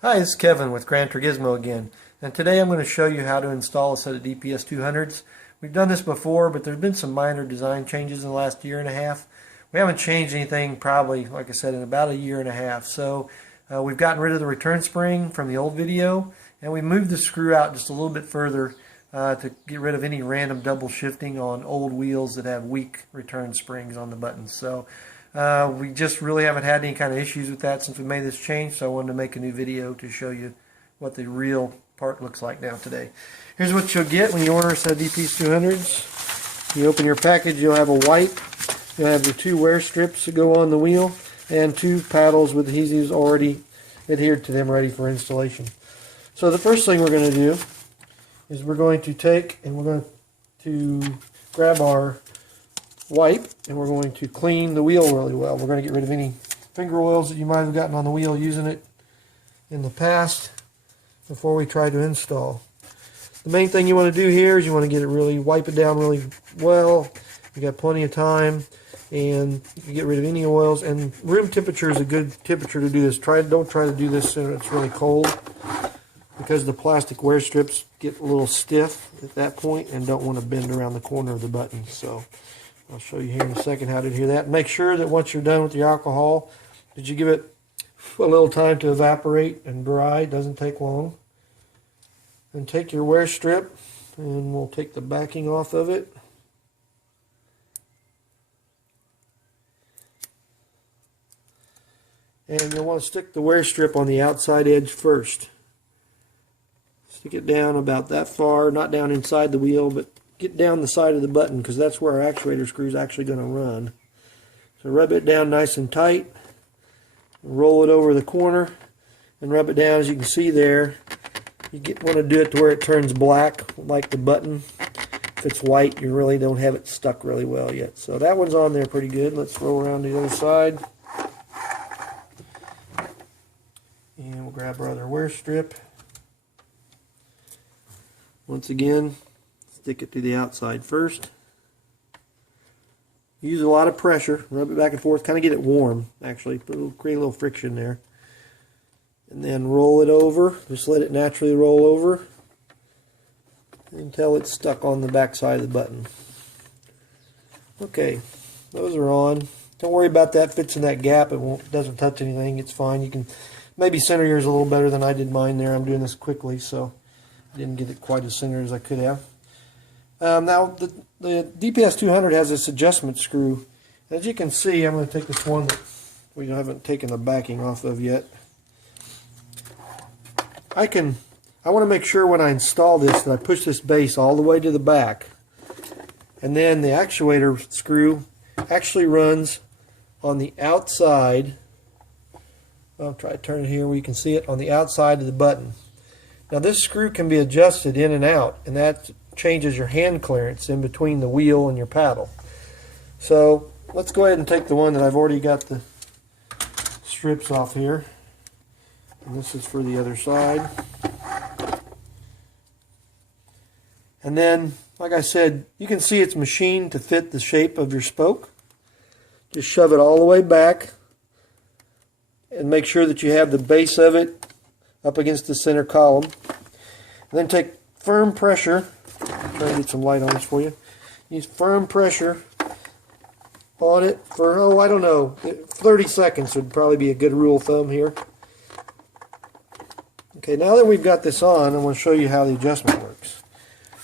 Hi, this is Kevin with Granturgismo again, and today I'm going to show you how to install a set of DPS-200s. We've done this before, but there's been some minor design changes in the last year and a half. We haven't changed anything probably, like I said, in about a year and a half. So we've gotten rid of the return spring from the old video, and we moved the screw out just a little bit further to get rid of any random double shifting on old wheels that have weak return springs on the buttons. So we just really haven't had any kind of issues with that since we made this change, so I wanted to make a new video to show you what the real part looks like now today. Here's what you'll get when you order a set of DPS-200s. You open your package, you'll have a wipe, you'll have your two wear strips that go on the wheel, and two paddles with adhesives already adhered to them ready for installation. So the first thing we're going to do is we're going to take and we're going to grab our wipe and we're going to clean the wheel really well. We're going to get rid of any finger oils that you might have gotten on the wheel using it in the past before we try to install. The main thing you want to do here is you want to get it really, wipe it down really well. You got plenty of time, and you can get rid of any oils, and room temperature is a good temperature to do this. Don't try to do this when it's really cold, because the plastic wear strips get a little stiff at that point and don't want to bend around the corner of the button. So I'll show you here in a second how to do that. Make sure that once you're done with your alcohol, that you give it a little time to evaporate and dry. It doesn't take long. And take your wear strip, and we'll take the backing off of it. And you'll want to stick the wear strip on the outside edge first. Stick it down about that far, not down inside the wheel, but get down the side of the button, because that's where our actuator screw is actually going to run. So rub it down nice and tight, roll it over the corner, and rub it down. As you can see there, you want to do it to where it turns black, like the button. If it's white, you really don't have it stuck really well yet. So that one's on there pretty good. Let's roll around to the other side. And we'll grab our other wear strip. Once again, stick it to the outside first. Use a lot of pressure, rub it back and forth, kind of get it warm actually, create a little friction there. And then roll it over, just let it naturally roll over until it's stuck on the back side of the button. Okay, those are on. Don't worry about that, fits in that gap, it doesn't touch anything, it's fine. You can maybe center yours a little better than I did mine there. I'm doing this quickly, so I didn't get it quite as centered as I could have. Now, the DPS-200 has this adjustment screw. As you can see, I'm going to take this one that we haven't taken the backing off of yet. I want to make sure when I install this that I push this base all the way to the back. And then the actuator screw actually runs on the outside. I'll try to turn it here where you can see it on the outside of the button. Now this screw can be adjusted in and out, and that changes your hand clearance in between the wheel and your paddle. So let's go ahead and take the one that I've already got the strips off here. And this is for the other side. And then, like I said, you can see it's machined to fit the shape of your spoke. Just shove it all the way back and make sure that you have the base of it up against the center column. And then take firm pressure. I'll try to get some light on this for you. Use firm pressure on it for, oh, I don't know, 30 seconds would probably be a good rule of thumb here. Okay, now that we've got this on, I'm going to show you how the adjustment works.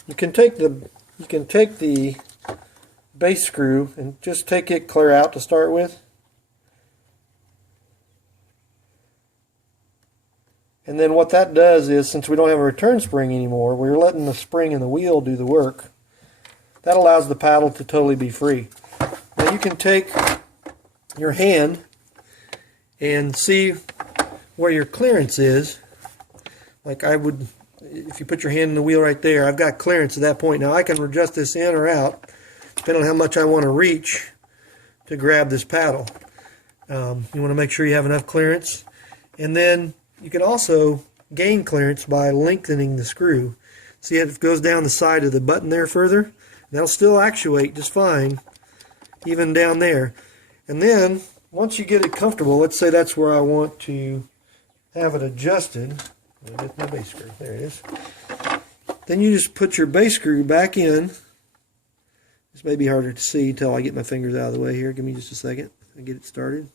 You can take the base screw and just take it clear out to start with. And then what that does is, since we don't have a return spring anymore, we're letting the spring in the wheel do the work. That allows the paddle to totally be free. Now you can take your hand and see where your clearance is. Like I would, if you put your hand in the wheel right there, I've got clearance at that point. Now I can adjust this in or out, depending on how much I want to reach to grab this paddle. You want to make sure you have enough clearance. And then you can also gain clearance by lengthening the screw. See, it goes down the side of the button there further. That'll still actuate just fine, even down there. And then, once you get it comfortable, let's say that's where I want to have it adjusted, get my base screw, there it is. Then you just put your base screw back in. This may be harder to see until I get my fingers out of the way here. Give me just a second and get it started.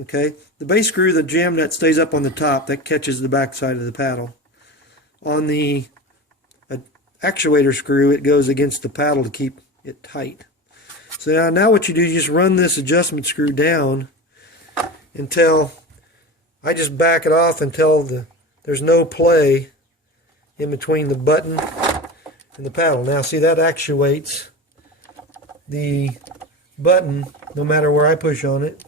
Okay, the base screw, the jam nut stays up on the top. That catches the back side of the paddle. On the actuator screw, it goes against the paddle to keep it tight. So now what you do, you just run this adjustment screw down until, I just back it off until there's no play in between the button and the paddle. Now see, that actuates the button no matter where I push on it.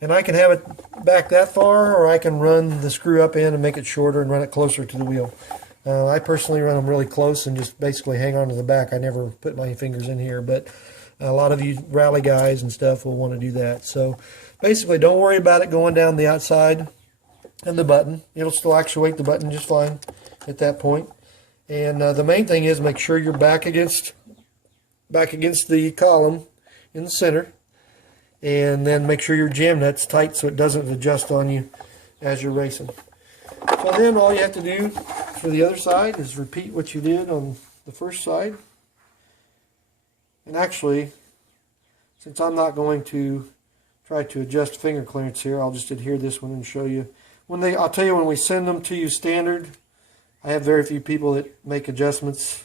And I can have it back that far, or I can run the screw up in and make it shorter and run it closer to the wheel. I personally run them really close and just basically hang on to the back. I never put my fingers in here, but a lot of you rally guys and stuff will want to do that. So basically, don't worry about it going down the outside of the button. It'll still actuate the button just fine at that point. And the main thing is make sure you're back against the column in the center. And then make sure your jam nut's tight so it doesn't adjust on you as you're racing. So then all you have to do for the other side is repeat what you did on the first side. And actually, since I'm not going to try to adjust finger clearance here, I'll just adhere this one and show you. I'll tell you, when we send them to you standard, I have very few people that make adjustments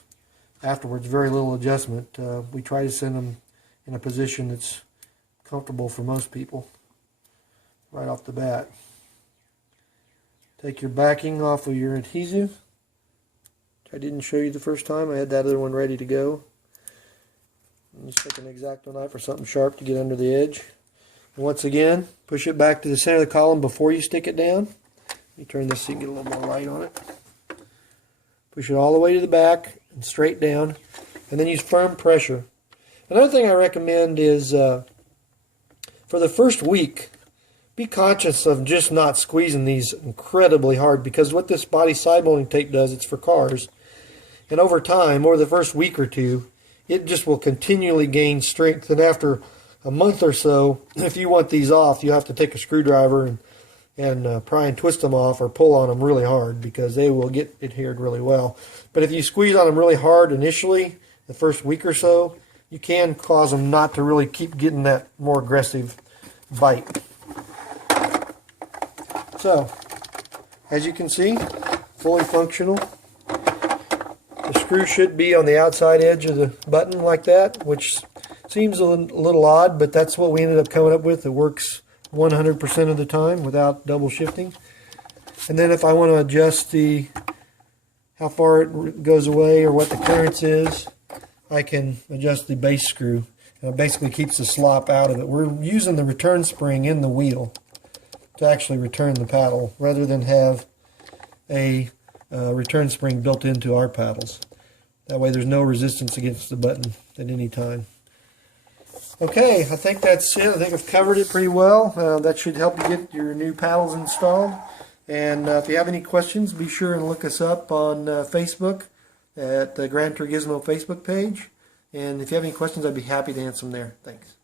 afterwards, very little adjustment. We try to send them in a position that's comfortable for most people right off the bat. Take your backing off of your adhesive, which I didn't show you the first time. I had that other one ready to go. And just take an X-Acto knife or something sharp to get under the edge. And once again, push it back to the center of the column before you stick it down. Let me turn this so you can get a little more light on it. Push it all the way to the back and straight down, and then use firm pressure. Another thing I recommend is for the first week, be conscious of just not squeezing these incredibly hard, because what this body side molding tape does, it's for cars, and over time, over the first week or two, it just will continually gain strength. And after a month or so, if you want these off, you have to take a screwdriver and pry and twist them off or pull on them really hard, because they will get adhered really well. But if you squeeze on them really hard initially, the first week or so, you can cause them not to really keep getting that more aggressive bite. So, as you can see, fully functional. The screw should be on the outside edge of the button like that, which seems a little odd, but that's what we ended up coming up with. It works 100% of the time without double shifting. And then if I want to adjust how far it goes away or what the clearance is, I can adjust the base screw. And it basically keeps the slop out of it. We're using the return spring in the wheel to actually return the paddle, rather than have a return spring built into our paddles. That way there's no resistance against the button at any time. Okay, I think that's it. I think I've covered it pretty well. That should help you get your new paddles installed. And if you have any questions, be sure and look us up on Facebook at the Granturgismo Facebook page. And if you have any questions, I'd be happy to answer them there. Thanks.